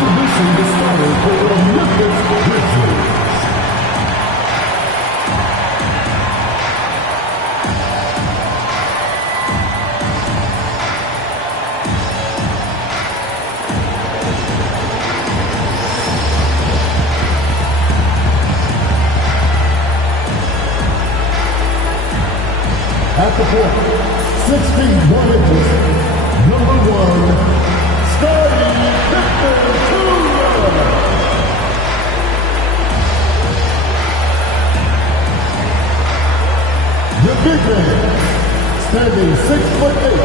Introducing the starter for the Memphis Grizzlies. At the point, 6 feet 1 inches, number 1, starting Denver Nuggetts. The big man, standing 6'8",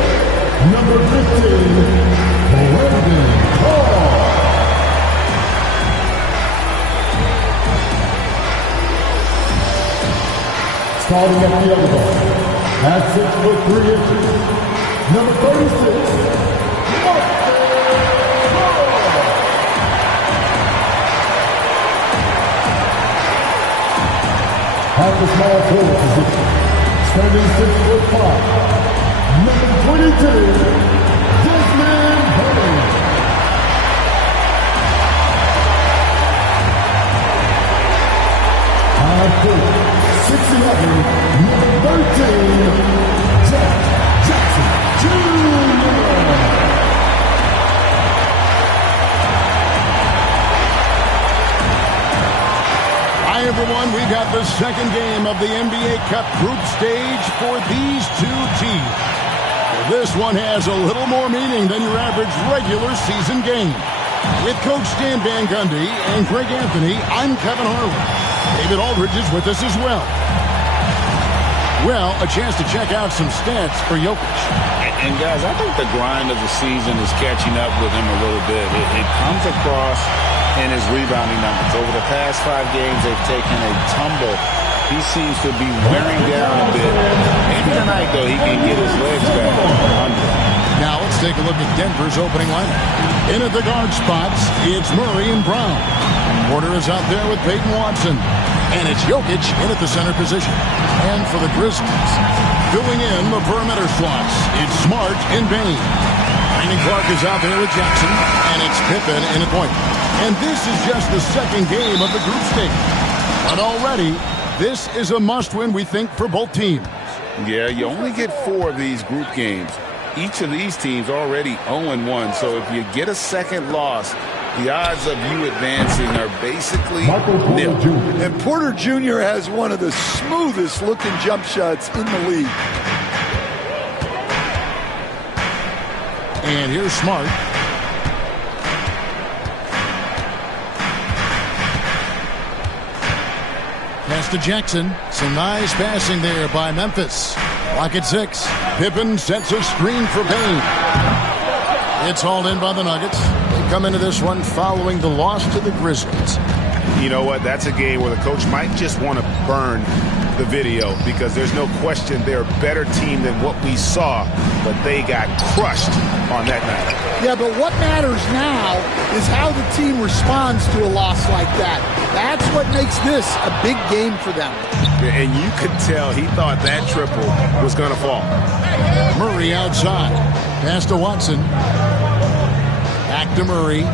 number 15, Brandon Hall. Starting at the other ball. At 6'3", number 36, at the small forward position, standing 6'5", number 22, Denver Nuggetts. At 6'11", number 13, Jackson Jr. Hi, everyone. We got the second game of the NBA Cup group stage for these two teams. This one has a little more meaning than your average regular season game. With Coach Dan Van Gundy and Greg Anthony, I'm Kevin Harlan. David Aldridge is with us as well. Well, a chance to check out some stats for Jokic. And guys, I think the grind of the season is catching up with him a little bit. It comes across in his rebounding numbers. Over the past 5 games, they've taken a tumble. He seems to be wearing down a bit. Maybe tonight, though, he can get his legs back under. Now let's take a look at Denver's opening lineup. In at the guard spots, it's Murray and Brown. Porter is out there with Peyton Watson. And it's Jokic in at the center position. And for the Grizzlies, filling in the perimeter slots, it's Smart and Bain. Brandon Clark is out there with Jackson, and it's Pippen in at point. And this is just the second game of the group stage. But already, this is a must-win, we think, for both teams. Yeah, you only get 4 of these group games. Each of these teams already 0-1, so if you get a second loss, the odds of you advancing are basically nil. And Porter Jr. has one of the smoothest looking jump shots in the league. And here's Smart. Pass to Jackson. Some nice passing there by Memphis. Lock at 6. Pippen sets a screen for Bain. It's hauled in by the Nuggets. They come into this one following the loss to the Grizzlies. You know what? That's a game where the coach might just want to burn the video because there's no question they're a better team than what we saw, but they got crushed on that night. Yeah, but what matters now is how the team responds to a loss like that. That's what makes this a big game for them. And you could tell he thought that triple was going to fall. Murray outside. Pass to Watson. Back to Murray.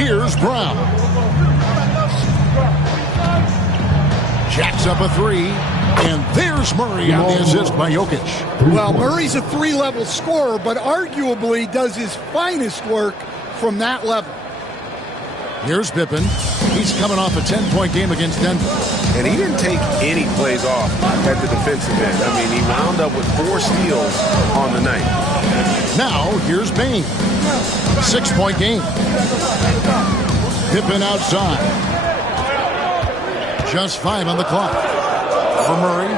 Here's Brown. Jacks up a 3. And there's Murray on the assist by Jokic. Well, Murray's a 3-level scorer, but arguably does his finest work from that level. Here's Pippen. He's coming off a 10-point game against Denver. And he didn't take any plays off at the defensive end. I mean, he wound up with 4 steals on the night. Now, here's Bain. 6-point game. Pippen outside. Just 5 on the clock. For Murray.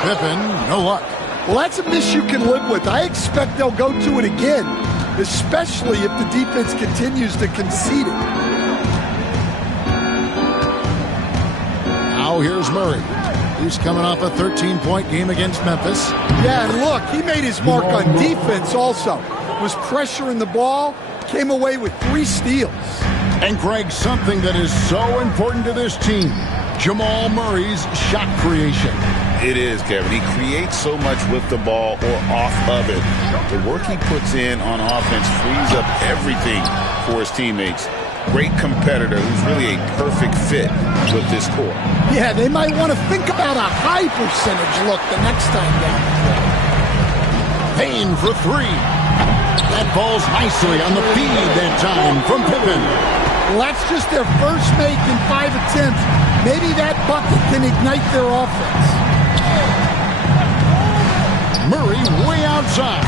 Pippen, no luck. Well, that's a miss you can live with. I expect they'll go to it again, especially if the defense continues to concede it. Now here's Murray. He's coming off a 13-point game against Memphis. Yeah, and look, he made his mark on defense also. Was pressuring the ball, came away with 3 steals. And Greg, something that is so important to this team, Jamal Murray's shot creation. It is, Kevin. He creates so much with the ball or off of it. The work he puts in on offense frees up everything for his teammates. Great competitor who's really a perfect fit with this core. Yeah, they might want to think about a high percentage look the next time down the floor. Payne for three. That falls nicely on the feed that time from Pippen. Well, that's just their first make in 5 attempts. Maybe that bucket can ignite their offense. Murray way outside.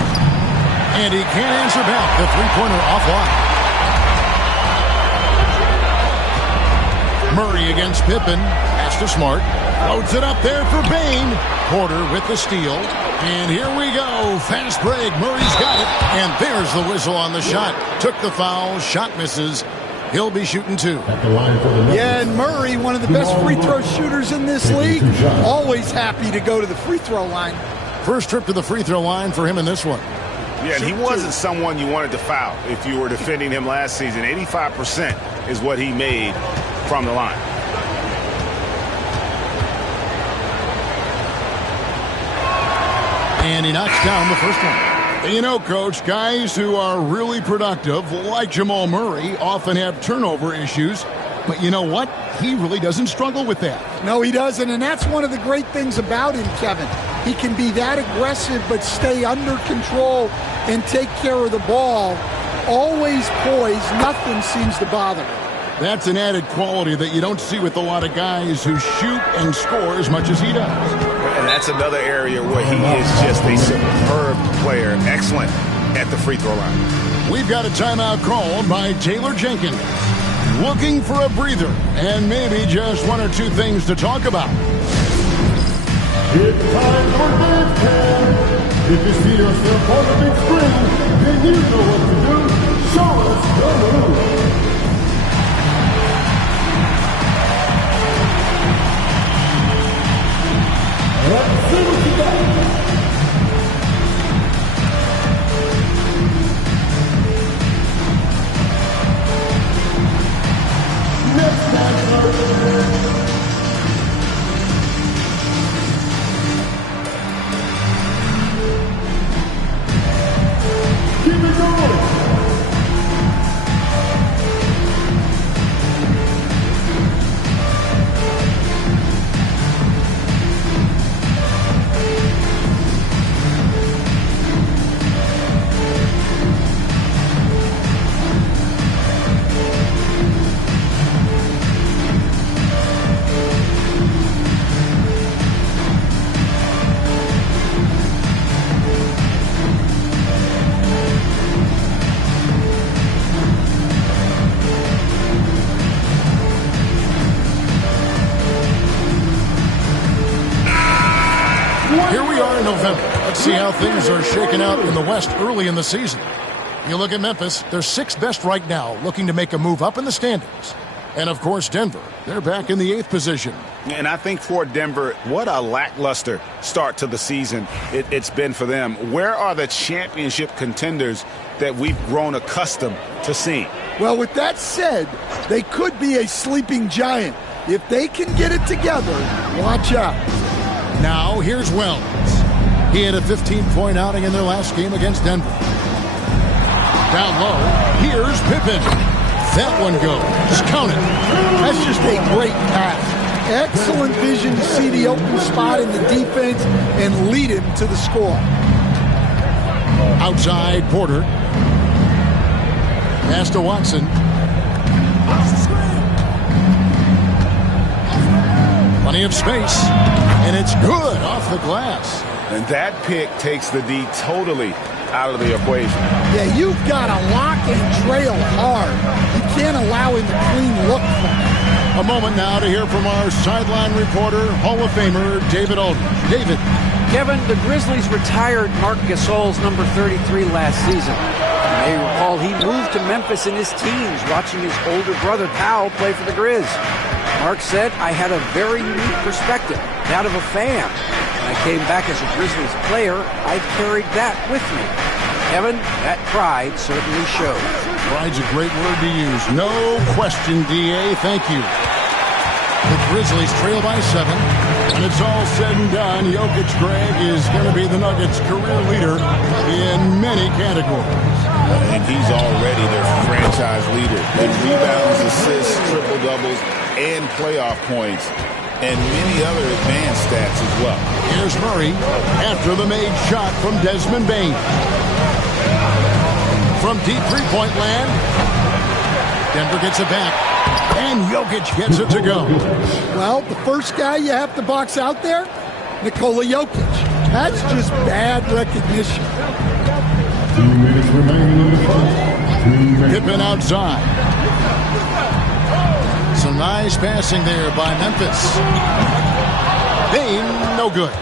And he can't answer back. The three-pointer offline. Murray against Pippen. Pass to Smart. Loads it up there for Payne. Porter with the steal. And here we go. Fast break. Murray's got it. And there's the whistle on the shot. Took the foul. Shot misses. He'll be shooting two. Yeah, and Murray, one of the best free throw shooters in this league. Always happy to go to the free throw line. First trip to the free throw line for him in this one. Yeah, and he wasn't someone you wanted to foul if you were defending him last season. 85% is what he made from the line. And he knocks down the first one. You know, Coach, guys who are really productive, like Jamal Murray, often have turnover issues. But you know what? He really doesn't struggle with that. No, he doesn't, and that's one of the great things about him, Kevin. He can be that aggressive but stay under control and take care of the ball. Always poised. Nothing seems to bother him. That's an added quality that you don't see with a lot of guys who shoot and score as much as he does. And that's another area where he is just a superb player. Excellent at the free throw line. We've got a timeout called by Taylor Jenkins. Looking for a breather and maybe just one or two things to talk about. It's time for dance time. If you see yourself on the big screen, then you know what to do. Show us your move. Let's see what you got. Next time, keep it going. Here we are in November. Let's see how things are shaking out in the West early in the season. You look at Memphis, they're sixth best right now, looking to make a move up in the standings. And, of course, Denver, they're back in the 8th position. And I think for Denver, what a lackluster start to the season it's been for them. Where are the championship contenders that we've grown accustomed to seeing? Well, with that said, they could be a sleeping giant. If they can get it together, watch out. Now, here's Wells. He had a 15-point outing in their last game against Denver. Down low, here's Pippen. That one goes. Count it. That's just a great pass. Excellent vision to see the open spot in the defense and lead him to the score. Outside, Porter. Pass to Watson. Plenty of space. And it's good off the glass. And that pick takes the D totally out of the equation. Yeah, you've got to lock and trail hard. You can't allow him a clean look from it. A moment now to hear from our sideline reporter, Hall of Famer David Aldridge. David. Kevin, the Grizzlies retired Marc Gasol's number 33 last season. You may recall he moved to Memphis in his teens, watching his older brother Powell play for the Grizz. Mark said, I had a very unique perspective, that of a fan. When I came back as a Grizzlies player, I carried that with me. Kevin, that pride certainly shows. Pride's a great word to use. No question, D.A. Thank you. The Grizzlies trail by 7. When it's all said and done, Jokic, Greg, is going to be the Nuggets' career leader in many categories. And he's already their franchise leader in rebounds, assists, triple-doubles, and playoff points, and many other advanced stats as well. Here's Murray after the made shot from Desmond Bane. From deep three-point land, Denver gets it back, and Jokic gets it to go. Well, the first guy you have to box out there, Nikola Jokic. That's just bad recognition. 2 minutes remaining in the first. 2 minutes. Pippen outside. Some nice passing there by Memphis. Bane, no good.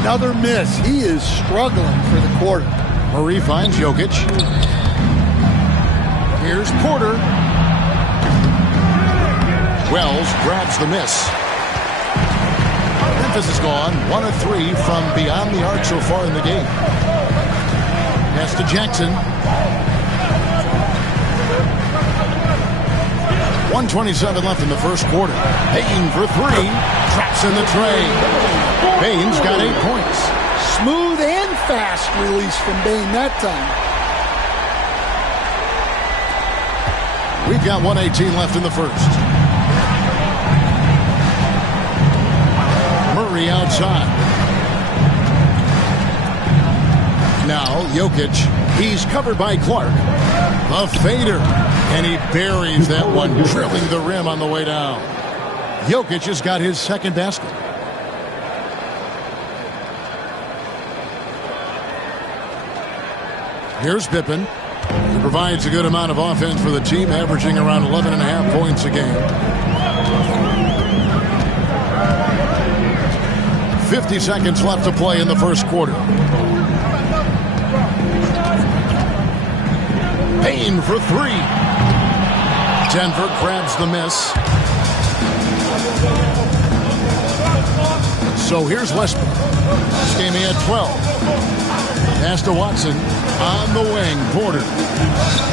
Another miss. He is struggling for the quarter. Murray finds Jokic. Here's Porter. Wells grabs the miss. Memphis is gone 1 of 3 from beyond the arc so far in the game. Pass to Jackson. 1:27 left in the first quarter. Payne for 3. Traps in the tray. Payne's got 8 points. Smooth and fast release from Bane that time. We've got 1:18 left in the first. Murray outside. Now Jokic, he's covered by Clark. A fader, and he buries that one, drilling the rim on the way down. Jokic has got his second basket. Here's Pippen. He provides a good amount of offense for the team, averaging around 11.5 points a game. 50 seconds left to play in the first quarter. Payne for 3. Denver grabs the miss. So here's Westbrook. This game he had 12. Pass to Watson. On the wing. Porter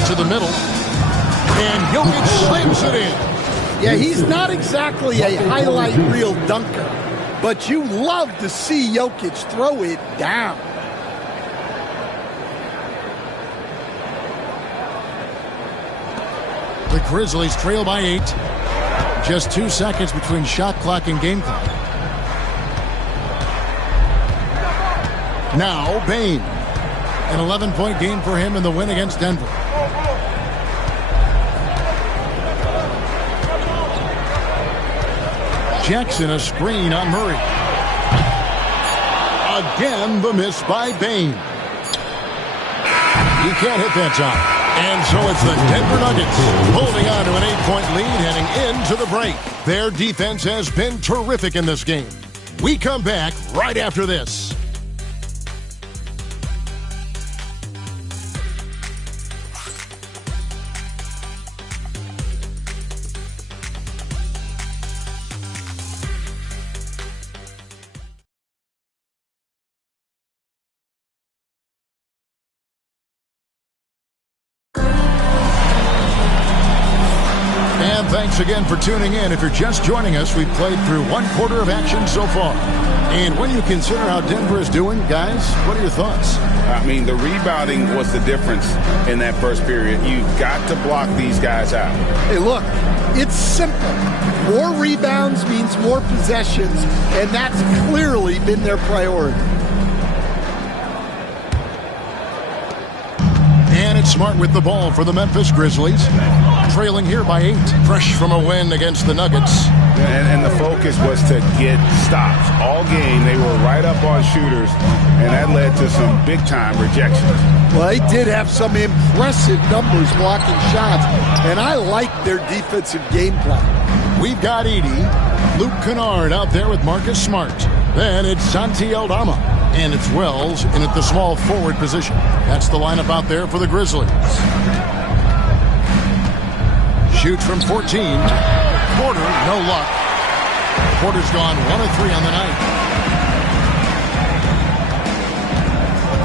to the middle. And Jokic slams it in. Yeah, he's not exactly a highlight reel dunker, but you love to see Jokic throw it down. The Grizzlies trail by 8. Just 2 seconds between shot clock and game clock. Now Bane. An 11-point game for him in the win against Denver. Jackson, a screen on Murray. Again, the miss by Bane. He can't hit that time. And so it's the Denver Nuggets holding on to an 8-point lead heading into the break. Their defense has been terrific in this game. We come back right after this. Thanks again for tuning in. If you're just joining us, we've played through 1 quarter of action so far. And when you consider how Denver is doing, guys, what are your thoughts? I mean, the rebounding was the difference in that first period. You've got to block these guys out. Hey, look, it's simple. More rebounds means more possessions, and that's clearly been their priority. And it's Smart with the ball for the Memphis Grizzlies. Trailing here by 8. Fresh from a win against the Nuggets. And the focus was to get stops. All game, they were right up on shooters, and that led to some big-time rejections. Well, they did have some impressive numbers blocking shots, and I like their defensive game plan. We've got Edey, Luke Kennard out there with Marcus Smart. Then it's Santi Aldama, and it's Wells in at the small forward position. That's the lineup out there for the Grizzlies. Shoots from 14. Porter, no luck. Porter's gone 1 of 3 on the night.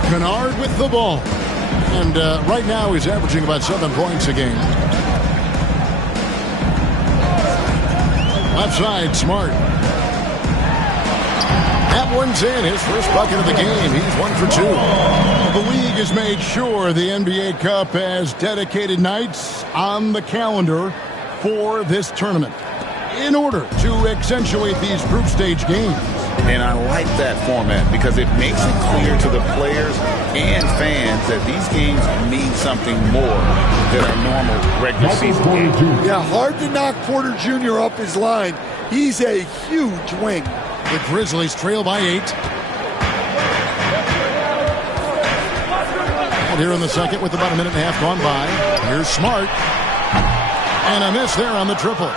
Kennard with the ball. And right now he's averaging about 7 points a game. Left side, Smart. That one's in. His first bucket of the game. He's 1 for 2. The league has made sure the NBA Cup has dedicated nights on the calendar for this tournament in order to accentuate these group stage games. And I like that format because it makes it clear to the players and fans that these games mean something more than our normal regular season games. Yeah, hard to knock Porter Jr. up his line. He's a huge wing. The Grizzlies trail by 8. And here in the second with about a minute and a half gone by. Here's Smart. And a miss there on the triple.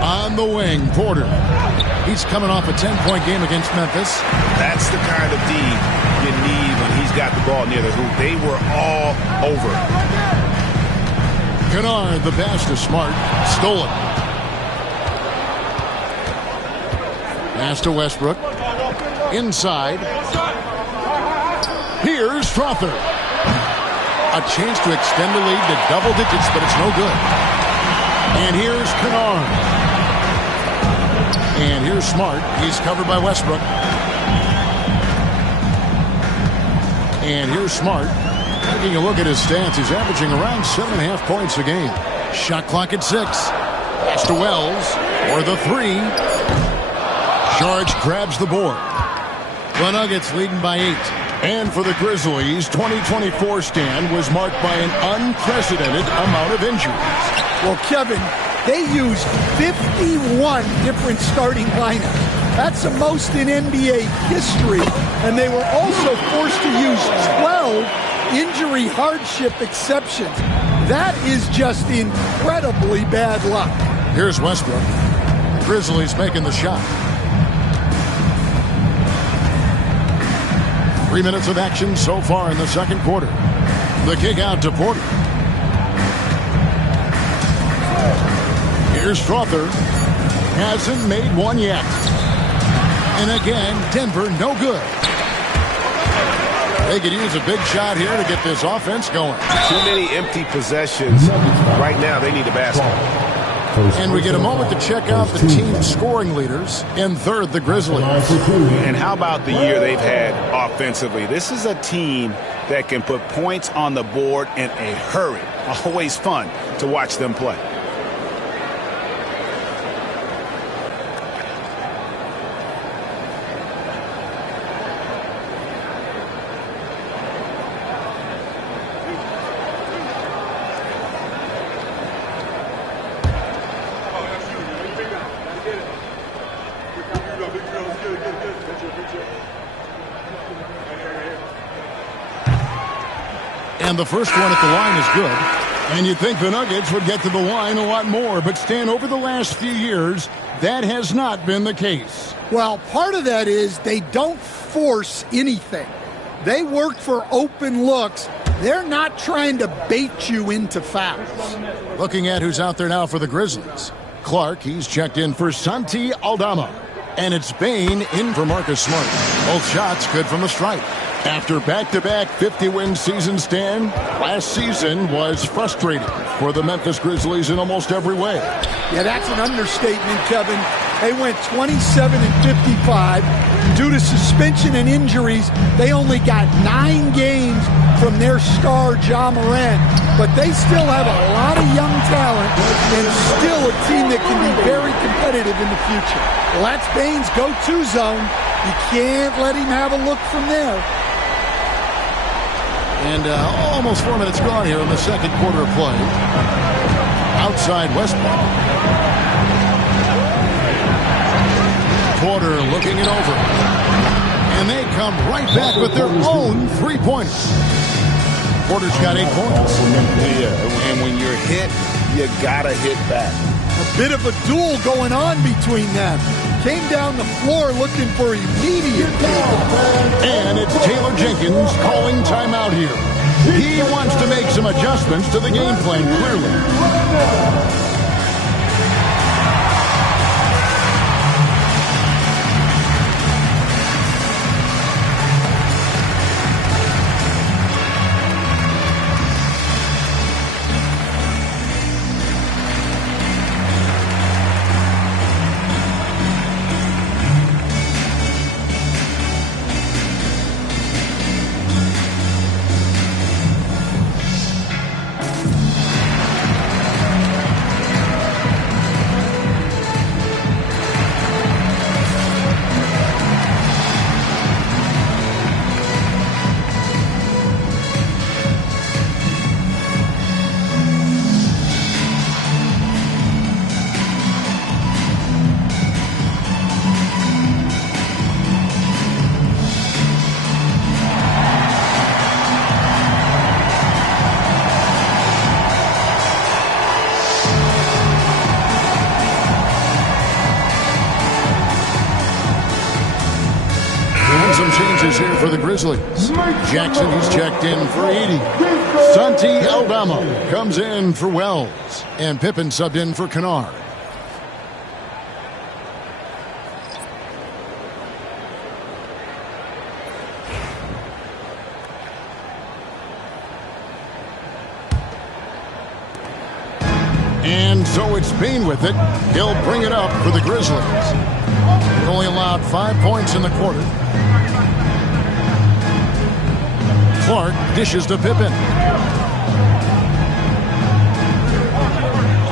On the wing, Porter. He's coming off a 10-point game against Memphis. That's the kind of D you need when he's got the ball near the hoop. They were all over. Kennard, the pass to Smart. Stole it. Pass to Westbrook. Inside. Here's Strother. A chance to extend the lead to double digits, but it's no good. And here's Kennard. And here's Smart. He's covered by Westbrook. And here's Smart. Taking a look at his stats, he's averaging around 7.5 points a game. Shot clock at 6. Pass to Wells for the 3. Charge grabs the board. The Nuggets leading by 8. And for the Grizzlies, 2024 stand was marked by an unprecedented amount of injuries. Well, Kevin, they used 51 different starting lineups. That's the most in NBA history. And they were also forced to use 12 injury hardship exceptions. That is just incredibly bad luck. Here's Westbrook. Grizzlies making the shot. 3 minutes of action so far in the second quarter. The kick out to Porter. Here's Strother. Hasn't made one yet. And again, Denver no good. They could use a big shot here to get this offense going. Too many empty possessions. Right now, they need a basket. And we get a moment to check out the team scoring leaders. In third, the Grizzlies. And how about the year they've had offensively? This is a team that can put points on the board in a hurry. Always fun to watch them play. And the first one at the line is good. And you'd think the Nuggets would get to the line a lot more, but Stan, over the last few years, that has not been the case. Well, part of that is they don't force anything. They work for open looks. They're not trying to bait you into fouls. Looking at who's out there now for the Grizzlies. Clark, he's checked in for Santi Aldama. And it's Bane in for Marcus Smart. Both shots good from the stripe. After back-to-back 50-win season, Stan, last season was frustrating for the Memphis Grizzlies in almost every way. Yeah, that's an understatement, Kevin. They went 27-55. Due to suspension and injuries, they only got 9 games from their star, Ja Morant. But they still have a lot of young talent and still a team that can be very competitive in the future. Well, that's Bane's go-to zone. You can't let him have a look from there. And almost 4 minutes gone here in the second quarter of play. Outside Westbrook. Porter looking it over. And they come right back with their own three-pointers. Porter's got 8 points. Yeah, and when you're hit, you gotta hit back. A bit of a duel going on between them. Came down the floor looking for immediate. And it's Taylor Jenkins calling timeout here. He wants to make some adjustments to the game plan, clearly. Some changes here for the Grizzlies. Jackson, he's checked in for 80. Santi Aldama comes in for Wells. And Pippen subbed in for Kennard. And so it's Bain with it. He'll bring it up for the Grizzlies. They've only allowed 5 points in the quarter. Clark dishes to Pippen.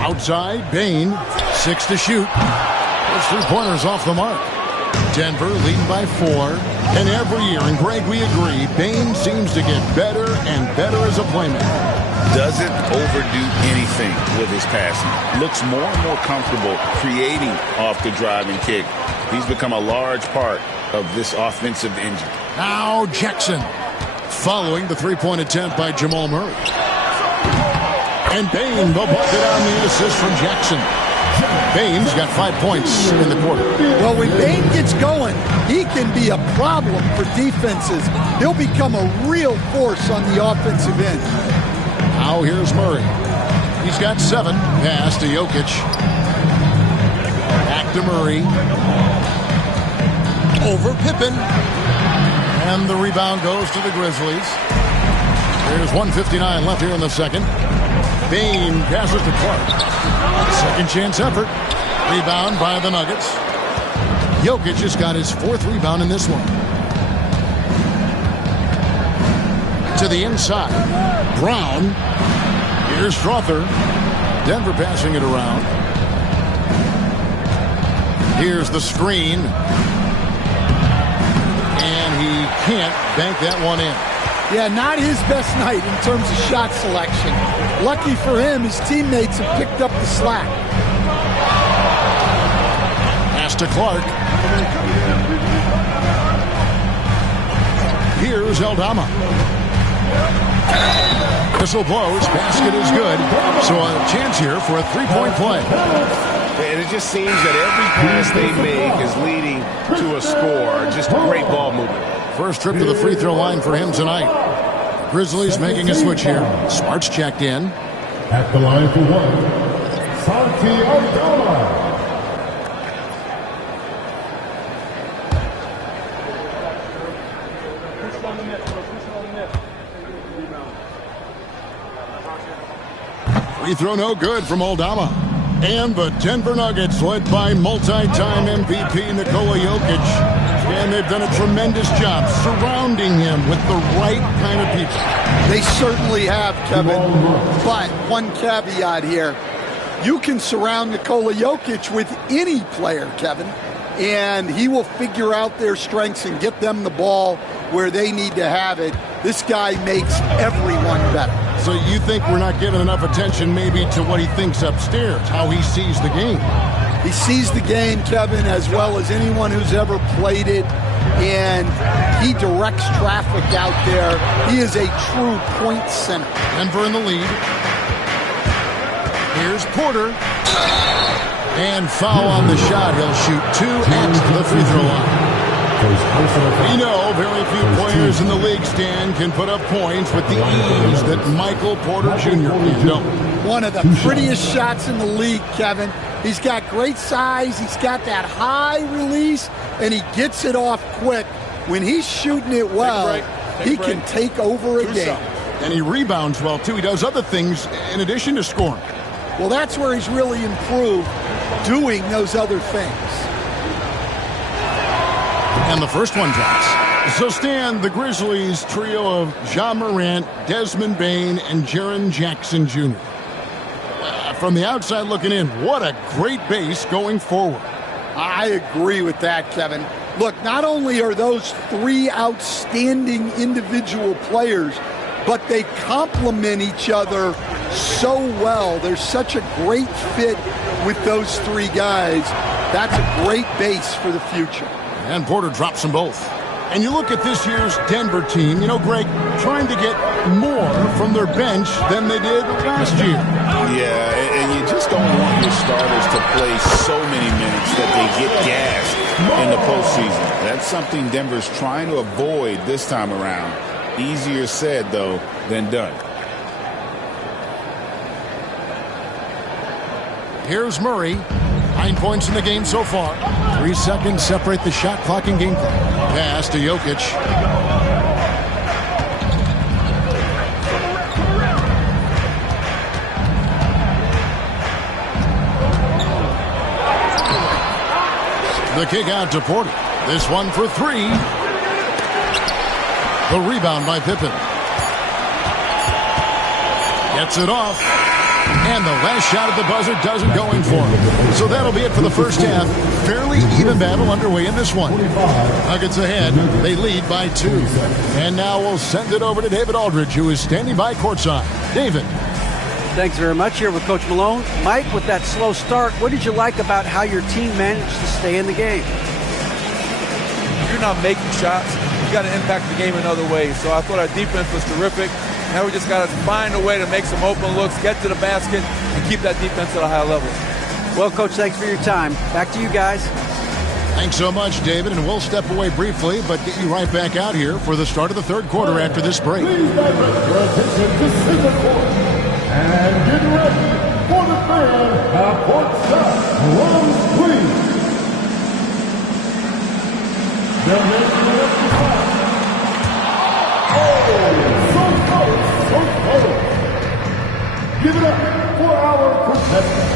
Outside, Bain, 6 to shoot. Those 3-pointers off the mark. Denver leading by 4. And every year, and Greg, we agree, Bain seems to get better and better as a playmaker. Doesn't overdo anything with his passing. Looks more and more comfortable creating off the driving kick. He's become a large part of this offensive engine. Now Jackson following the 3-point attempt by Jamal Murray. And Bain will bucket on the assist from Jackson. Bain's got 5 points in the quarter. Well, when Bain gets going, he can be a problem for defenses. He'll become a real force on the offensive end. Now here's Murray. He's got 7. Pass to Jokic. Back to Murray. Over Pippen. And the rebound goes to the Grizzlies. There's 1:59 left here in the second. Bain passes to Clark. Second chance effort. Rebound by the Nuggets. Jokic just got his 4th rebound in this one. To the inside. Brown. Here's Strother. Denver passing it around. Here's the screen. And he can't bank that one in. Yeah, not his best night in terms of shot selection. Lucky for him, his teammates have picked up the slack. Pass to Clark. Here's Aldama. Whistle blows. Basket is good. So a chance here for a 3-point play. And it just seems that every pass they make is leading to a score. Just great ball movement. First trip to the free throw line for him tonight. Grizzlies making a switch here. Smart's checked in. At the line for 1, Santi Aldama. Free throw no good from Aldama. And the Denver Nuggets, led by multi-time MVP Nikola Jokic. And they've done a tremendous job surrounding him with the right kind of people. They certainly have, Kevin. But one caveat here. You can surround Nikola Jokic with any player, Kevin, and he will figure out their strengths and get them the ball where they need to have it. This guy makes everyone better. So you think we're not giving enough attention maybe to what he thinks upstairs, how he sees the game? He sees the game, Kevin, as well as anyone who's ever played it, and he directs traffic out there. He is a true point center. Denver in the lead. Here's Porter. And foul on the shot. He'll shoot 2 at the free throw line. We know very few players in the league, Stan, can put up points with the ease that Michael Porter Jr. can. No. One of the prettiest shots in the league, Kevin. He's got great size. He's got that high release, and he gets it off quick. When he's shooting it well, he can take over a game. And he rebounds well, too. He does other things in addition to scoring. Well, that's where he's really improved, doing those other things. And the first one drops. So, Stan, the Grizzlies trio of Ja Morant, Desmond Bain, and Jaren Jackson Jr. From the outside looking in, what a great base going forward. I agree with that, Kevin. Look, not only are those 3 outstanding individual players, but they complement each other so well. There's such a great fit with those 3 guys. That's a great base for the future. And Porter drops them both. And you look at this year's Denver team, you know, Greg, trying to get more from their bench than they did last year. Yeah, and you just don't want your starters to play so many minutes that they get gassed in the postseason. That's something Denver's trying to avoid this time around. Easier said, though, than done. Here's Murray. 9 points in the game so far. 3 seconds separate the shot clock and game clock. Pass to Jokic. The kick out to Porter. This one for 3. The rebound by Pippen. Gets it off. And the last shot at the buzzer doesn't go in for him. So that'll be it for the first half. Fairly even battle underway in this one. Nuggets ahead. They lead by 2. And now we'll send it over to David Aldridge, who is standing by courtside. David. Thanks very much. Here with Coach Malone. Mike, with that slow start, what did you like about how your team managed to stay in the game? If you're not making shots, you got to impact the game in other ways. So I thought our defense was terrific. Now we just got to find a way to make some open looks, get to the basket, and keep that defense at a high level. Well, Coach, thanks for your time. Back to you guys. Thanks so much, David, and we'll step away briefly, but get you right back out here for the start of the third quarter after this break. Please divert your attention to center court and get ready for the fan courtside runs, please. The nation of the fight. So close. Give it up for our contestants.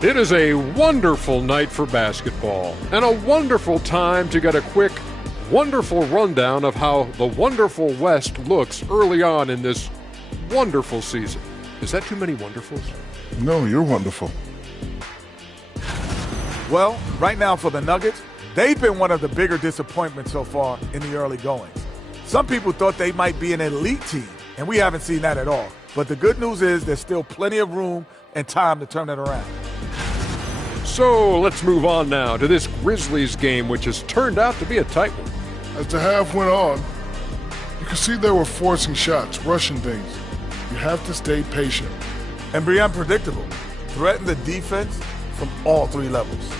It is a wonderful night for basketball and a wonderful time to get a quick, wonderful rundown of how the wonderful West looks early on in this wonderful season. Is that too many wonderfuls? No, you're wonderful. Well, right now for the Nuggets, they've been one of the bigger disappointments so far in the early goings. Some people thought they might be an elite team, and we haven't seen that at all. But the good news is there's still plenty of room and time to turn it around. So let's move on now to this Grizzlies game, which has turned out to be a tight one. As the half went on, you could see they were forcing shots, rushing things. You have to stay patient. And be unpredictable. Threaten the defense from all 3 levels.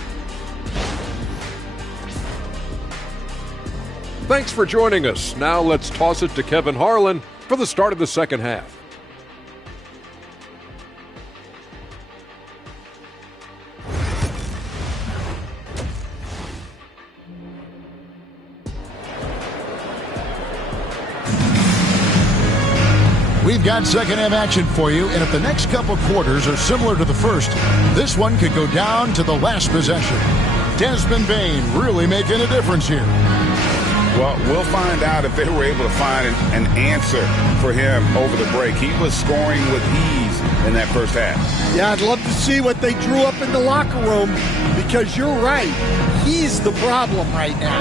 Thanks for joining us. Now let's toss it to Kevin Harlan for the start of the second half. We've got second half action for you, and if the next couple quarters are similar to the first, this one could go down to the last possession. Desmond Bane really making a difference here. Well, we'll find out if they were able to find an answer for him over the break. He was scoring with ease in that first half. Yeah, I'd love to see what they drew up in the locker room, because you're right. He's the problem right now.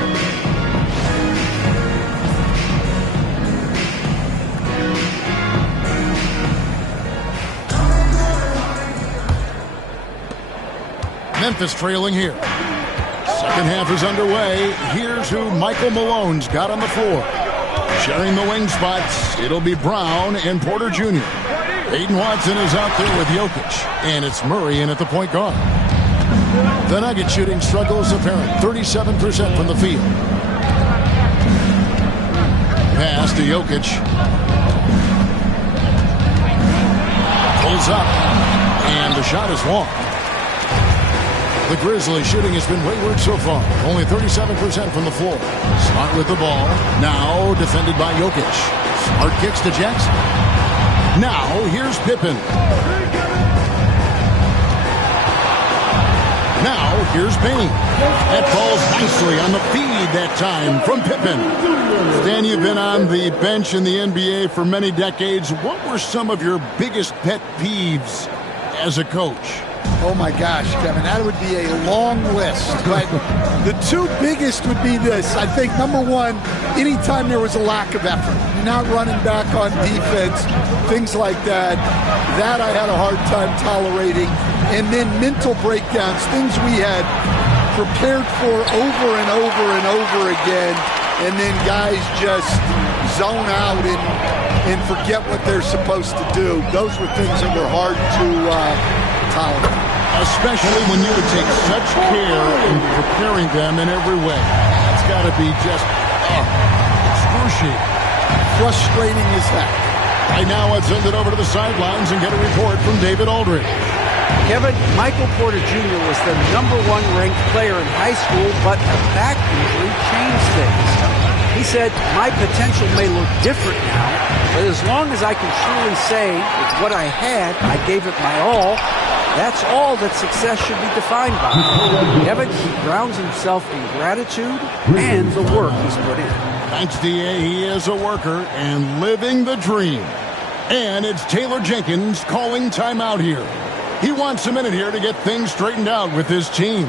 Memphis trailing here. Second half is underway. Here's who Michael Malone's got on the floor. Sharing the wing spots, it'll be Brown and Porter Jr. Peyton Watson is out there with Jokic, and it's Murray in at the point guard. The Nuggets shooting struggles apparent, 37% from the field. Pass to Jokic. Pulls up, and the shot is long. The Grizzlies shooting has been wayward so far. Only 37% from the floor. Smart with the ball. Now defended by Jokic. Smart kicks to Jackson. Now here's Pippen. Now here's Payne. That falls nicely on the feed that time from Pippen. Stan, you've been on the bench in the NBA for many decades. What were some of your biggest pet peeves as a coach? Oh my gosh, Kevin, that would be a long list. But the 2 biggest would be this. I think number 1, anytime there was a lack of effort, not running back on defense, things like that, that I had a hard time tolerating. And then mental breakdowns, things we had prepared for over and over and over again, and then guys just zone out and forget what they're supposed to do. Those were things that were hard to tolerate. Especially when you would take such care in preparing them in every way. That's got to be just excruciating. Frustrating as heck. Right now, let's send it over to the sidelines and get a report from David Aldridge. Kevin, Michael Porter Jr. was the #1 ranked player in high school, but a back injury changed things. He said, my potential may look different now, but as long as I can truly say with what I had, I gave it my all, that's all that success should be defined by. Kevin, he grounds himself in gratitude and the work he's put in. Thanks, D.A. He is a worker and living the dream. And it's Taylor Jenkins calling timeout here. He wants a minute here to get things straightened out with his team.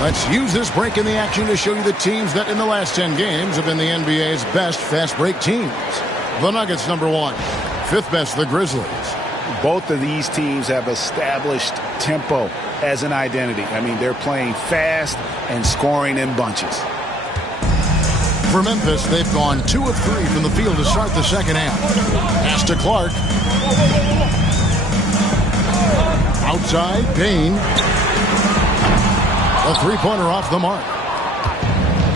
Let's use this break in the action to show you the teams that in the last 10 games have been the NBA's best fast break teams. The Nuggets, #1. Fifth best, the Grizzlies. Both of these teams have established tempo as an identity. I mean, they're playing fast and scoring in bunches. For Memphis, they've gone 2 of 3 from the field to start the second half. Pass to Clark. Outside, Payne. A three-pointer off the mark.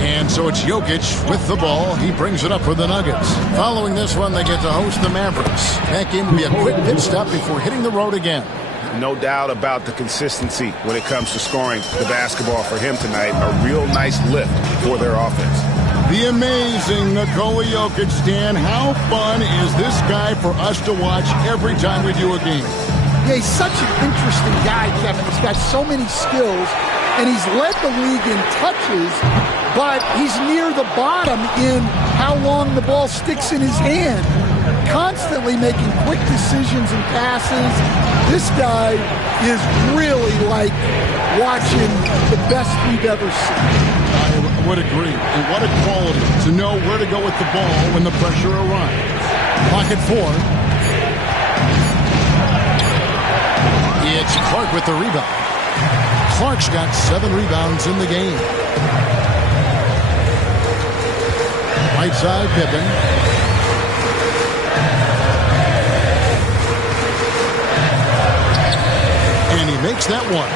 And so it's Jokic with the ball. He brings it up for the Nuggets. Following this one, they get to host the Mavericks. That game will be a quick pit stop before hitting the road again. No doubt about the consistency when it comes to scoring the basketball for him tonight. A real nice lift for their offense. The amazing Nikola Jokic, Stan. How fun is this guy for us to watch every time we do a game? Yeah, he's such an interesting guy, Kevin. He's got so many skills, and he's led the league in touches, but he's near the bottom in how long the ball sticks in his hand. Constantly making quick decisions and passes. This guy is really like watching the best we've ever seen. I would agree. And what a quality to know where to go with the ball when the pressure arrives. Pocket 4. It's Clark with the rebound. Clark's got 7 rebounds in the game. Right side, Pippen. And he makes that one.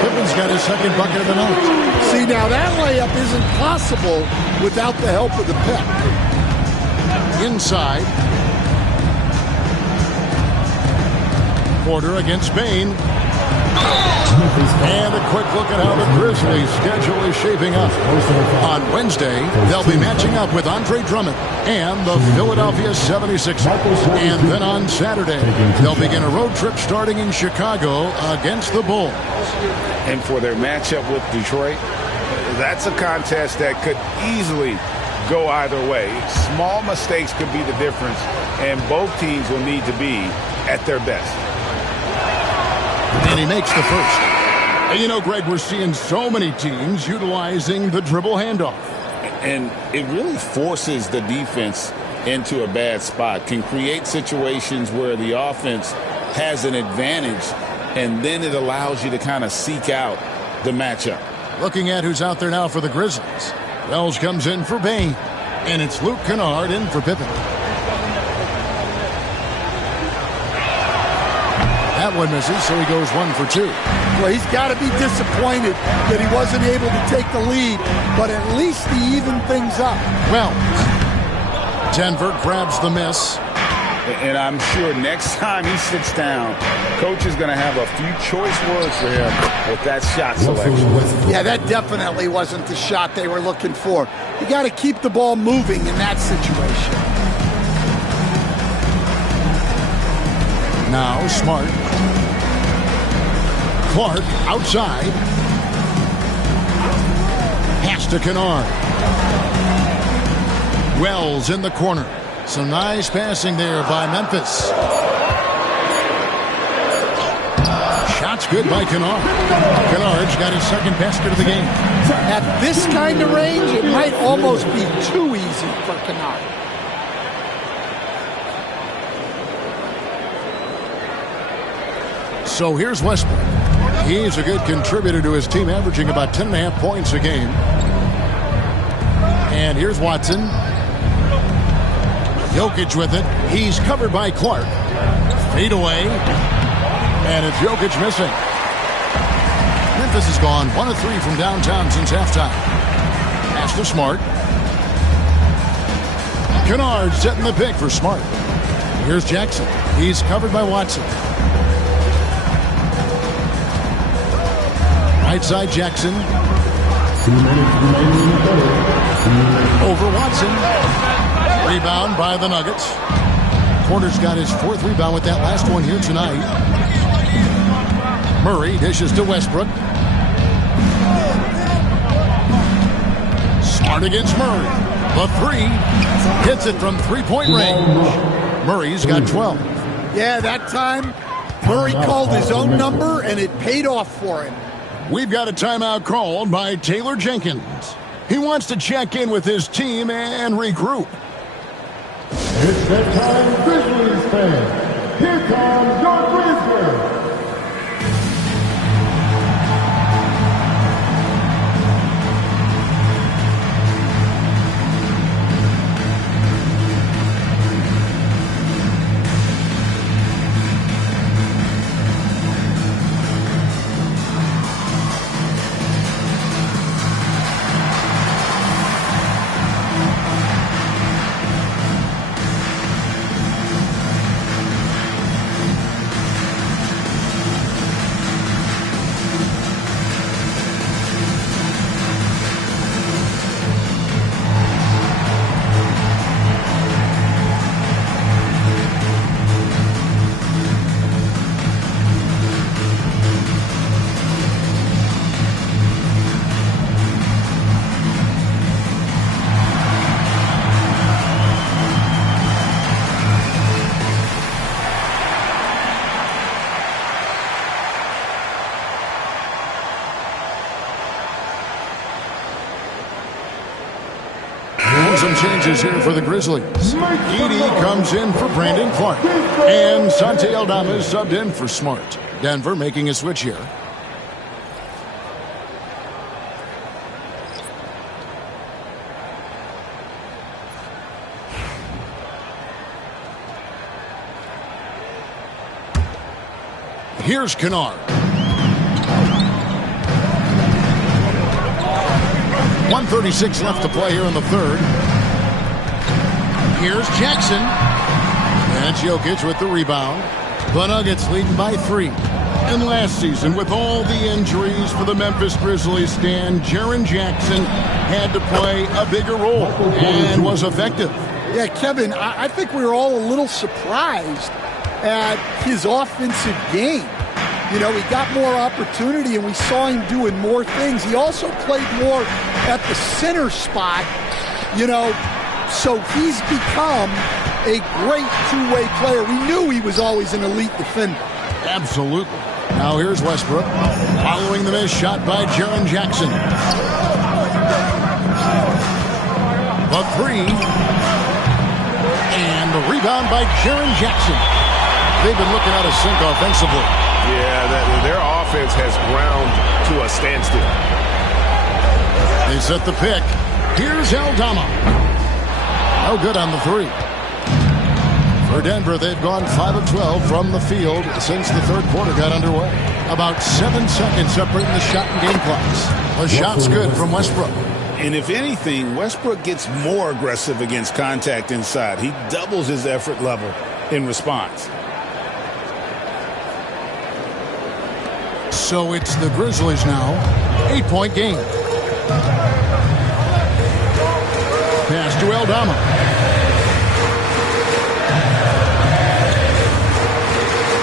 Pippen's got his second bucket of the night. See, now that layup isn't possible without the help of the pick. Inside. Porter against Payne. And a quick look at how the Grizzlies' schedule is shaping up. On Wednesday, they'll be matching up with Andre Drummond and the Philadelphia 76ers. And then on Saturday, they'll begin a road trip starting in Chicago against the Bulls. And for their matchup with Detroit, that's a contest that could easily go either way. Small mistakes could be the difference, and both teams will need to be at their best. And he makes the first. And you know, Greg, we're seeing so many teams utilizing the dribble handoff. And it really forces the defense into a bad spot, can create situations where the offense has an advantage, and then it allows you to kind of seek out the matchup. Looking at who's out there now for the Grizzlies. Wells comes in for Bain. And it's Luke Kennard in for Pippen. That one misses, so he goes 1 for 2. Well, he's got to be disappointed that he wasn't able to take the lead, but at least he evened things up. Wells. Denver grabs the miss. And I'm sure next time he sits down, coach is going to have a few choice words for him with that shot selection. Yeah, that definitely wasn't the shot they were looking for. You got to keep the ball moving in that situation. Now Smart. Clark outside. Pass to Kennard. Wells in the corner. Some nice passing there by Memphis. Shot's good by Kennard. Kennard's got his second basket of the game. At this kind of range, it might almost be too easy for Kennard. So here's Westbrook. He's a good contributor to his team, averaging about 10.5 points a game. And here's Watson. Jokic with it. He's covered by Clark. Fade away. And it's Jokic missing. Memphis has gone 1 of 3 from downtown since halftime. Pass to Smart. Kennard setting the pick for Smart. Here's Jackson. He's covered by Watson. Right side Jackson. 2 minutes remaining in the third. Over Watson. Rebound by the Nuggets. Porter's got his 4th rebound with that last one here tonight. Murray dishes to Westbrook. Smart against Murray. The 3. Hits it from 3-point range. Murray's got 12. Yeah, that time Murray called his own number, and it paid off for him. We've got a timeout called by Taylor Jenkins. He wants to check in with his team and regroup. It's that time, Grizzlies fans. Here comes your Grizzlies. Some changes here for the Grizzlies. Edey comes in for Brandon Clark. And Santi Aldama is subbed in for Smart. Denver making a switch here. Here's Kennard. 1:36 left to play here in the third. Here's Jackson. And Jokic with the rebound. The Nuggets leading by 3. And last season, with all the injuries for the Memphis Grizzlies, Stan, Jaren Jackson had to play a bigger role and was effective. Yeah, Kevin, I think we were all a little surprised at his offensive game. You know, he got more opportunity, and we saw him doing more things. He also played more at the center spot, you know, so he's become a great two-way player. We knew he was always an elite defender. Absolutely. Now here's Westbrook following the miss shot by Jaren Jackson. The 3. And the rebound by Jaren Jackson. They've been looking out of sync offensively. Yeah, their offense has ground to a standstill. They set the pick. Here's Aldama. No good on the three. For Denver, they've gone 5 of 12 from the field since the third quarter got underway. About 7 seconds separating the shot and game clocks. The shot's good from Westbrook. And if anything, Westbrook gets more aggressive against contact inside. He doubles his effort level in response. So it's the Grizzlies now. 8-point game. Pass to Aldama.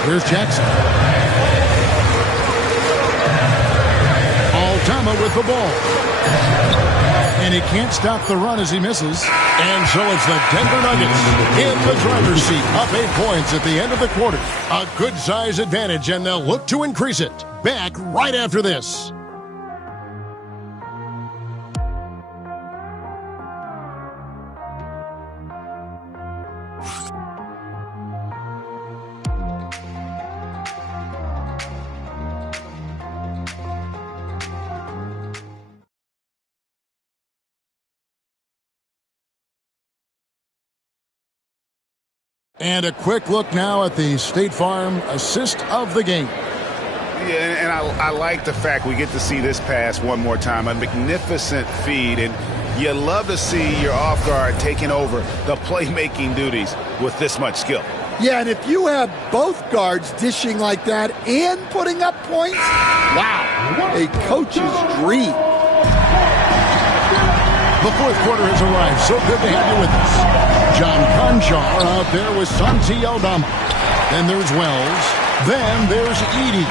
Here's Jackson. Aldama with the ball. And he can't stop the run as he misses. And so it's the Denver Nuggets in the driver's seat. Up 8 points at the end of the quarter. A good size advantage, and they'll look to increase it. Back right after this. And a quick look now at the State Farm assist of the game. Yeah, and I like the fact we get to see this pass one more time. A magnificent feed, and you love to see your off guard taking over the playmaking duties with this much skill. Yeah, and if you have both guards dishing like that and putting up points, wow, a coach's dream. The fourth quarter has arrived. So good to have you with us. John Conchar out there with Santi Aldama. Then there's Wells. Then there's Edey.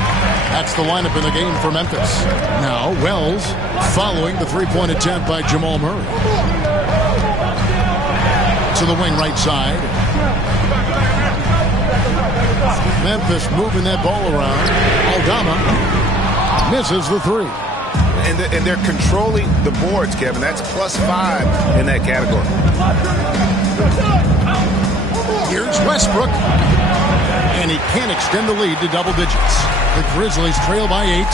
That's the lineup in the game for Memphis. Now Wells following the three-point attempt by Jamal Murray. To the wing right side. Memphis moving that ball around. Aldama misses the three. And they're controlling the boards, Kevin. That's +5 in that category. Here's Westbrook. And he can't extend the lead to double digits. The Grizzlies trail by 8.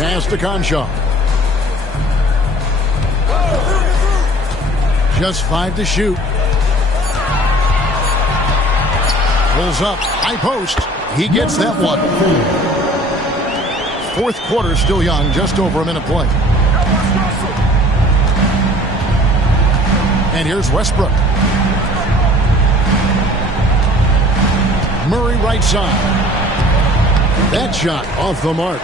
Pass to Conchar. Just 5 to shoot. Pulls up, high post. He gets that one. Fourth quarter still young, just over a minute play. And here's Westbrook. Murray right side. That shot off the mark.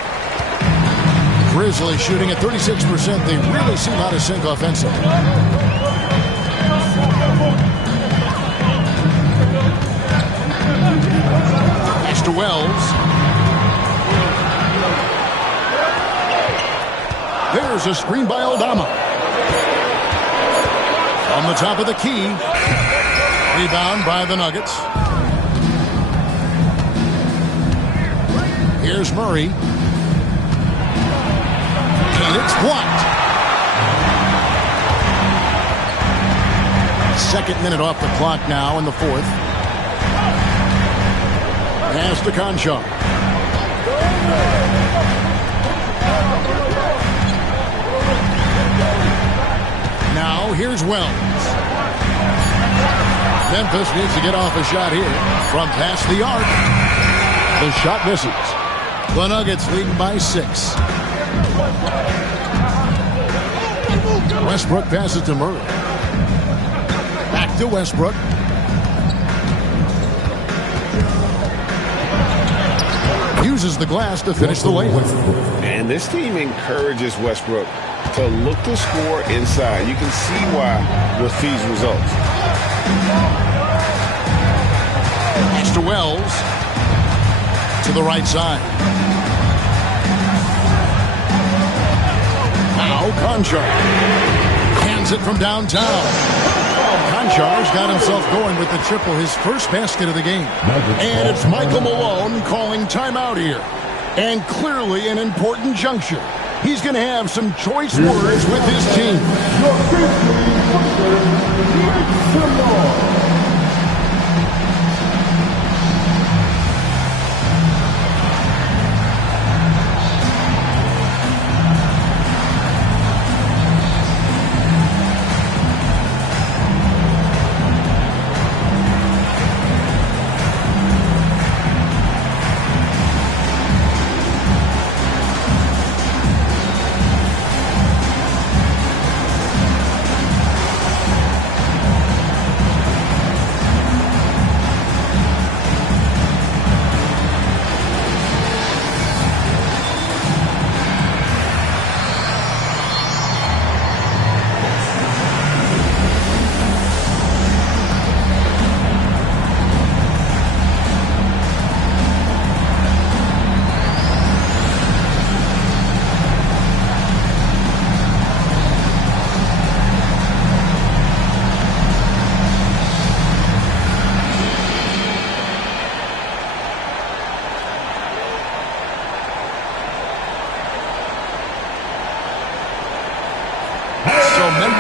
Grizzlies shooting at 36%. They really seem out of sync offensively. To Wells. There's a screen by Aldama. On the top of the key. Rebound by the Nuggets. Here's Murray. And it's blocked. Second minute off the clock now in the fourth. Pass to Conchar. Now here's Wells. Memphis needs to get off a shot here from past the arc. The shot misses. The Nuggets leading by 6. Westbrook passes to Murray. Back to Westbrook. Uses the glass to finish the layup. And this team encourages Westbrook to look to score inside. You can see why with these results. Pass to Wells. To the right side. Now Conchar. Hands it from downtown. Conchar's got himself going with the triple, his first basket of the game. And it's Michael Malone calling timeout here. And clearly an important juncture. He's going to have some choice words with his team.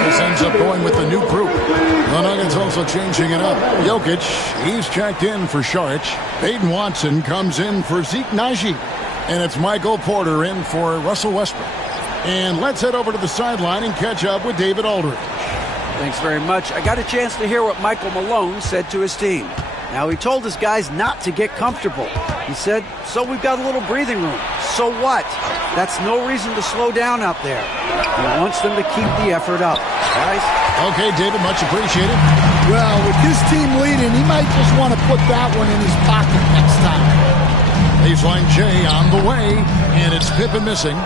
Memphis ends up going with the new group. The Nuggets also changing it up. Jokic, he's checked in for Saric. Peyton Watson comes in for Zeke Naji. And it's Michael Porter in for Russell Westbrook. And let's head over to the sideline and catch up with David Aldridge. Thanks very much. I got a chance to hear what Michael Malone said to his team. Now, he told his guys not to get comfortable. He said, so we've got a little breathing room. So what? That's no reason to slow down out there. He wants them to keep the effort up. Guys? Okay, David, much appreciated. Well, with his team leading, he might just want to put that one in his pocket next time. Baseline J on the way, and it's Pippen missing.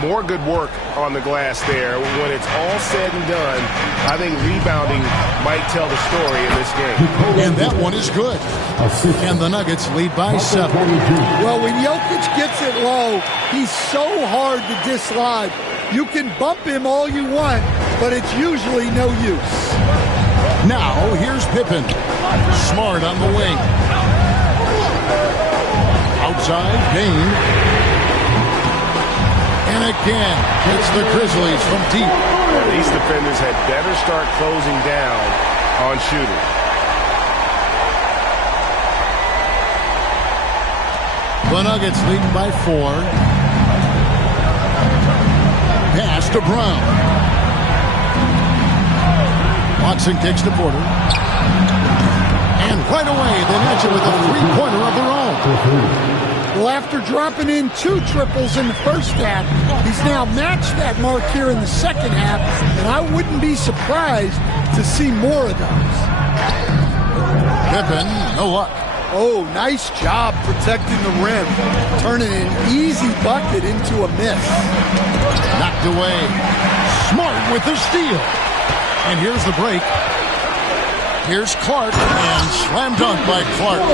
More good work on the glass there. When it's all said and done, I think rebounding might tell the story in this game. And that one is good. And the Nuggets lead by 7. Well, when Jokic gets it low, he's so hard to dislodge. You can bump him all you want, but it's usually no use. Now, here's Pippen. Smart on the wing. Outside, Payne. And again, it's the Grizzlies from deep. These defenders had better start closing down on shooters. The Nuggets leading by 4. Pass to Brown. Watson kicks to Porter. And right away, they match it with a three-pointer of their own. Well, after dropping in 2 triples in the first half, he's now matched that mark here in the second half, and I wouldn't be surprised to see more of those. Pippen, no luck. Oh, nice job protecting the rim, turning an easy bucket into a miss. Knocked away. Smart with the steal. And here's the break. Here's Clark, and slam dunk by Clark.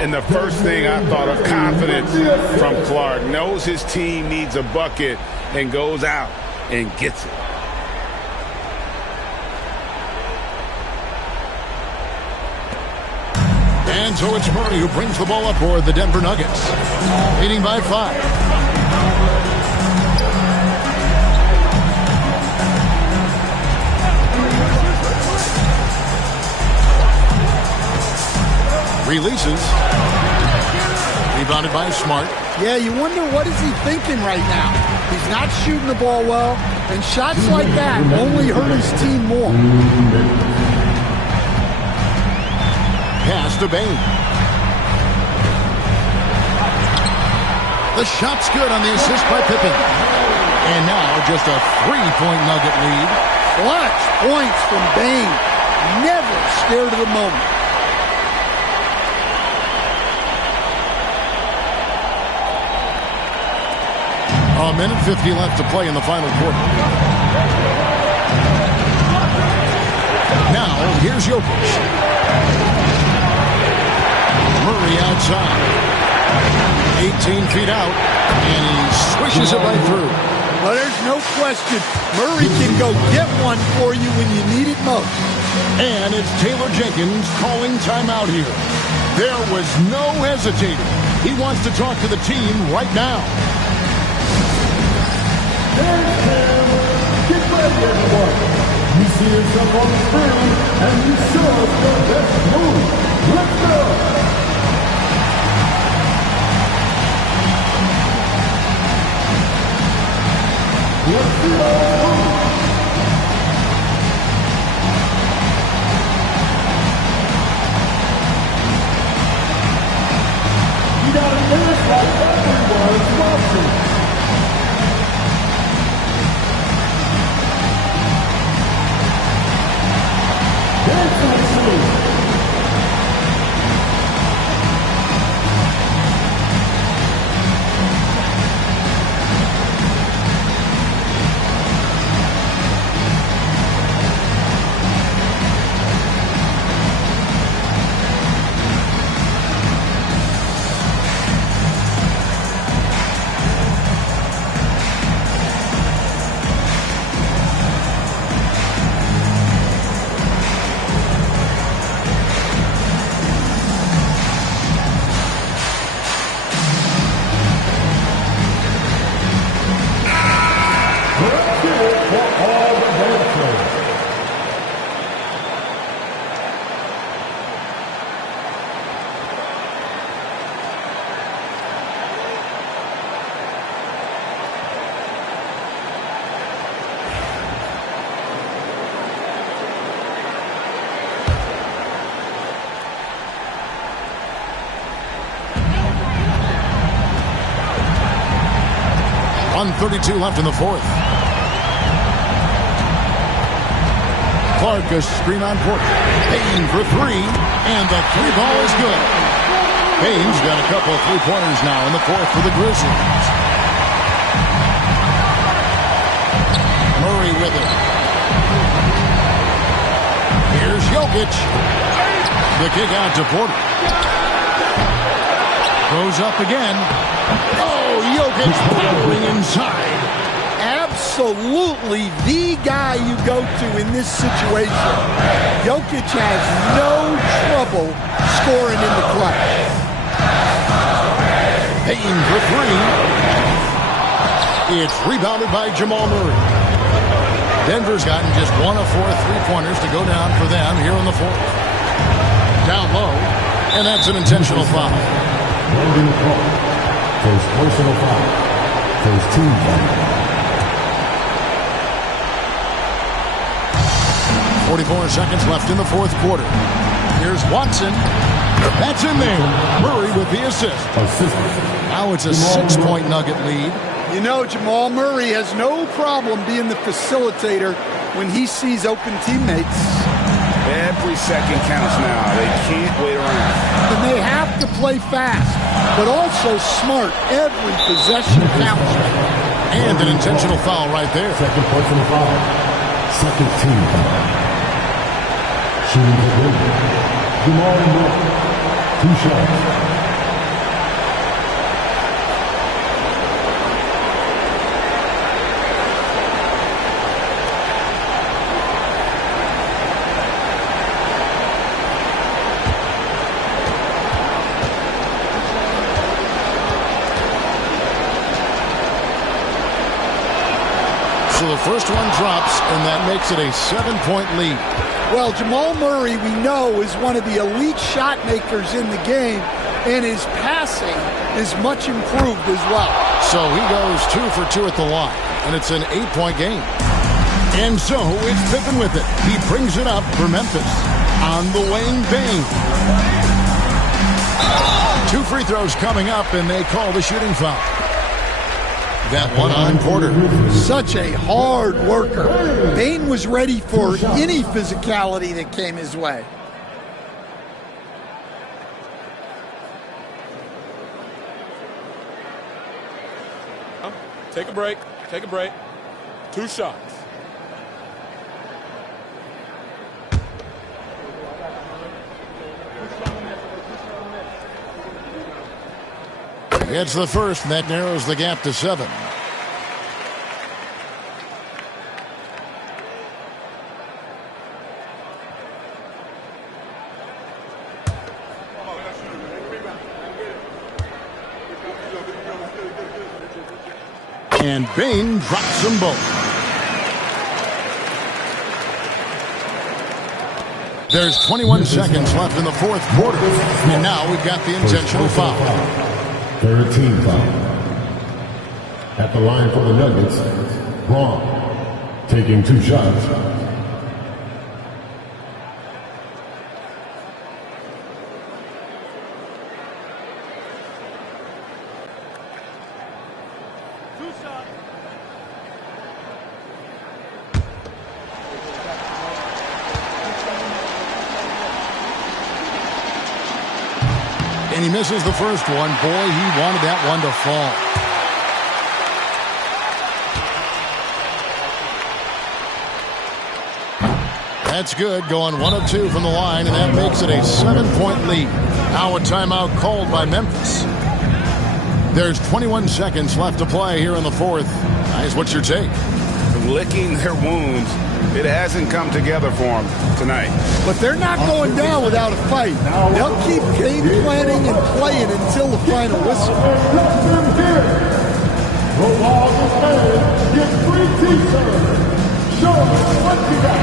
And the first thing I thought of, confidence from Clark. Knows his team needs a bucket and goes out and gets it. And so it's Murray who brings the ball up for the Denver Nuggets. Leading by 5. Releases. Rebounded by Smart. Yeah, you wonder what is he thinking right now. He's not shooting the ball well, and shots like that only hurt his team more. Pass to Bain. The shot's good on the assist by Pippen. And now just a 3-point Nugget lead. Clutch points from Bain. Never scared of the moment. A minute 50 left to play in the final quarter. Now, here's Jokic. Murray outside. 18 feet out, and he swishes it right through. Well, there's no question. Murray can go get one for you when you need it most. And it's Taylor Jenkins calling timeout here. There was no hesitating. He wants to talk to the team right now. Get ready, everyone. You see yourself on the screen, and you show us your best move. Let's go. Let's go. You got to finish like everyone's watching. 1:32 left in the fourth. Clark, a screen on Porter. Payne for three, and the three ball is good. Payne's got a couple of three-pointers now in the fourth for the Grizzlies. Murray with it. Here's Jokic. The kick out to Porter. Goes up again. Oh, Jokic powering inside. Absolutely the guy you go to in this situation. Jokic has no trouble scoring in the clutch. Payne for three. It's rebounded by Jamal Murray. Denver's gotten just one of four three-pointers to go down for them here in the fourth. Down low, and that's an intentional foul. First personal foul. First team foul. 44 seconds left in the fourth quarter. Here's Watson. That's in there. Murray with the assist. Now it's a 6-point Nugget lead. You know, Jamal Murray has no problem being the facilitator when he sees open teammates. Every second counts now. They can't wait around. And they have to play fast, but also smart. Every possession counts. And an intentional foul right there. Second personal foul. Second team foul. Shooting the goal. Jamal Murray. 2 shots. So the first one drops, and that makes it a 7-point lead. Well, Jamal Murray, we know, is one of the elite shot makers in the game, and his passing is much improved as well. So he goes 2 for 2 at the line, and it's an 8-point game. And so it's Pippen with it. He brings it up for Memphis on the wing. Bang. 2 free throws coming up, and they call the shooting foul. That one on Porter. Such a hard worker. Payne was ready for any physicality that came his way. Take a break. Take a break. 2 shots. It's the first, and that narrows the gap to 7. And Bain drops them both. There's 21 seconds left in the fourth quarter, and now we've got the intentional foul. Third team foul. At the line for the Nuggets, Braun taking 2 shots. And he misses the first one. Boy, he wanted that one to fall. That's good, going 1 of 2 from the line, and that makes it a 7-point lead. Now a timeout called by Memphis. There's 21 seconds left to play here in the fourth. Guys, what's your take? Licking their wounds. It hasn't come together for them tonight. But they're not going down without a fight. They'll keep game planning and playing until the final whistle. The laws of fame get free t-shirts. Show us what you got.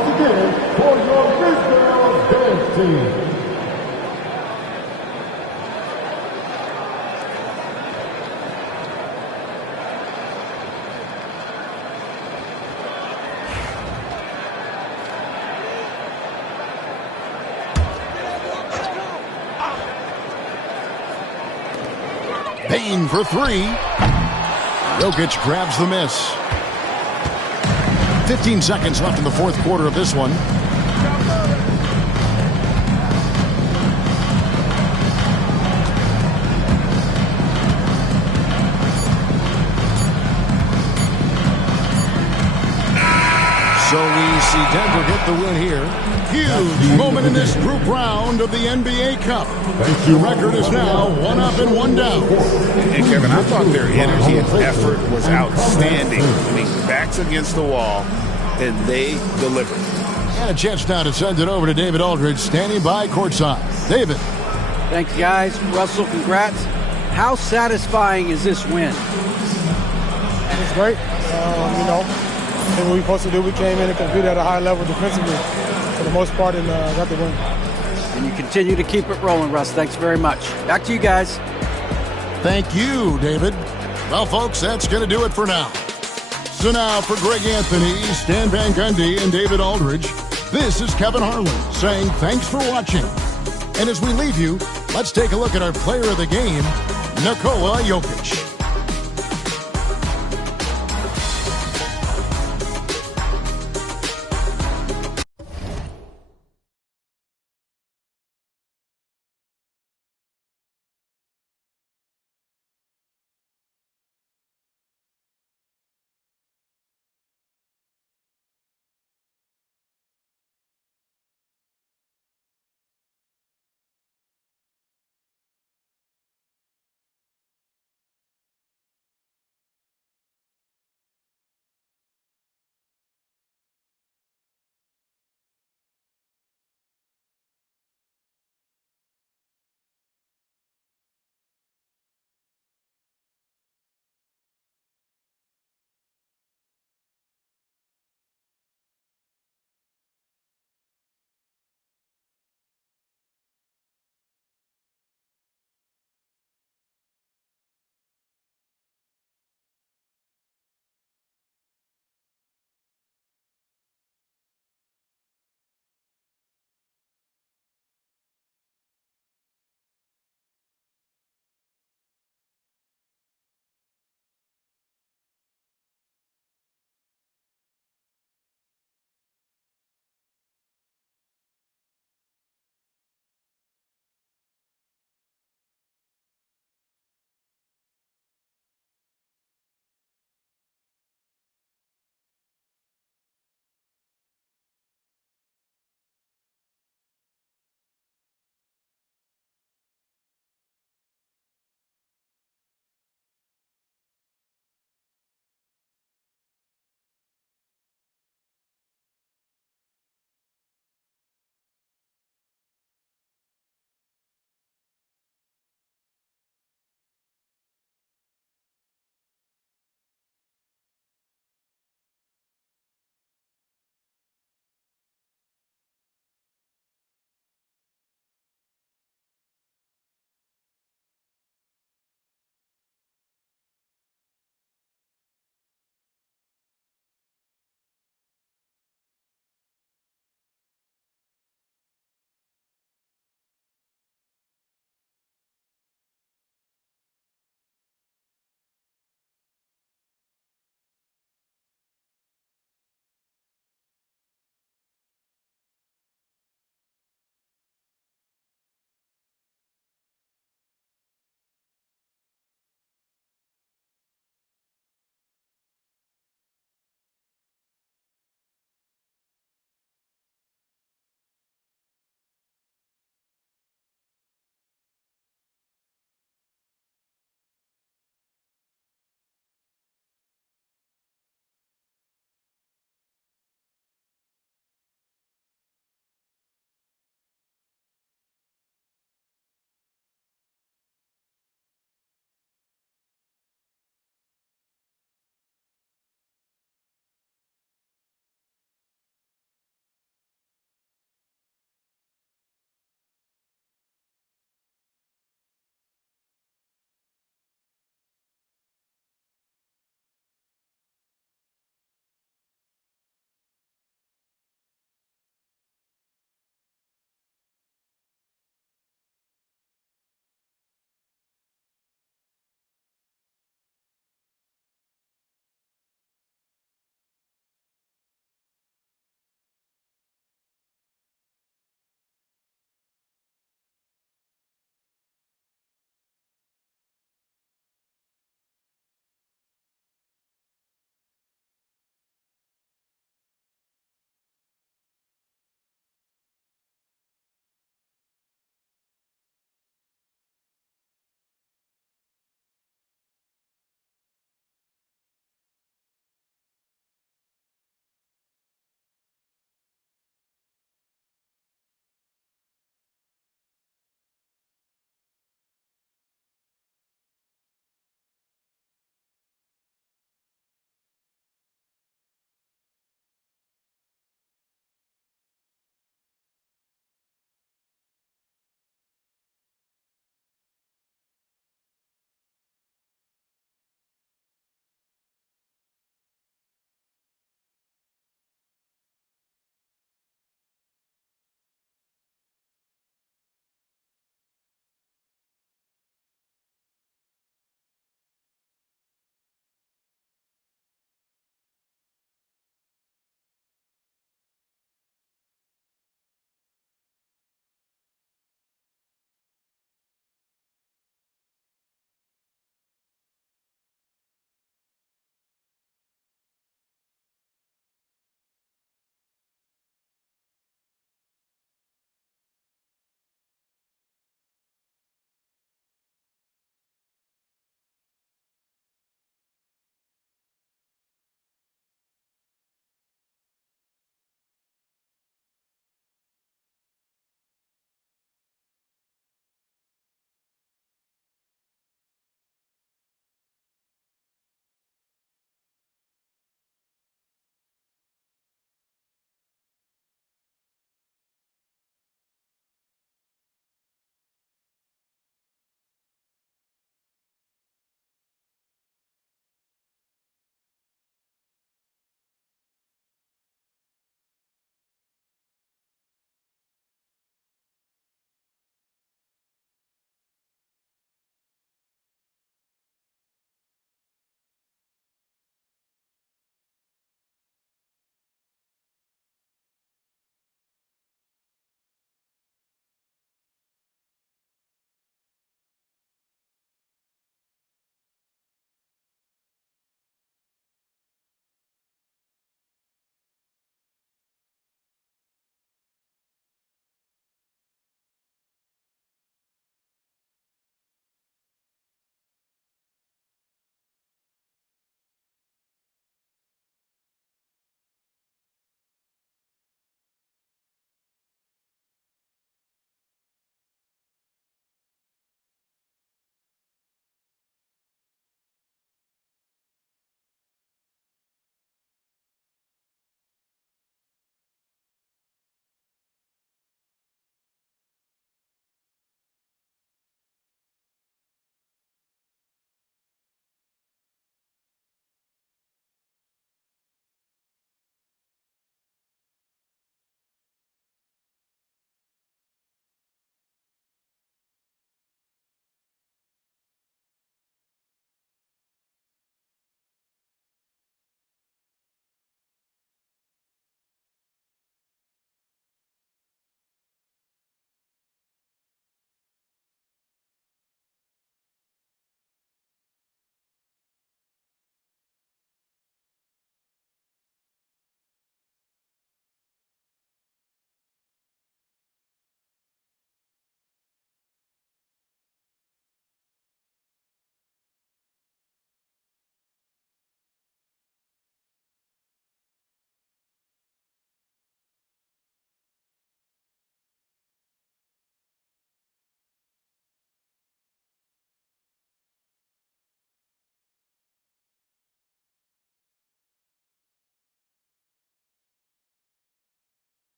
once again for your Griswold dance team. Payne for three. Jokic grabs the miss. 15 seconds left in the fourth quarter of this one. So we see Denver get the win here. Huge moment in this group round of the NBA Cup. The record is now 1 up and 1 down. And Kevin, I thought their energy and effort was outstanding. I mean, backs against the wall, and they delivered. And a chance now to send it over to David Aldridge, standing by courtside. David. Thanks, guys. Russell, congrats. How satisfying is this win? It's great. What we were supposed to do, we came in and competed at a high level defensively for the most part and got the win. And you continue to keep it rolling, Russ. Thanks very much. Back to you guys. Thank you, David. Well, folks, that's going to do it for now. So now for Greg Anthony, Stan Van Gundy, and David Aldridge, this is Kevin Harlan saying thanks for watching. And as we leave you, let's take a look at our player of the game, Nikola Jokic.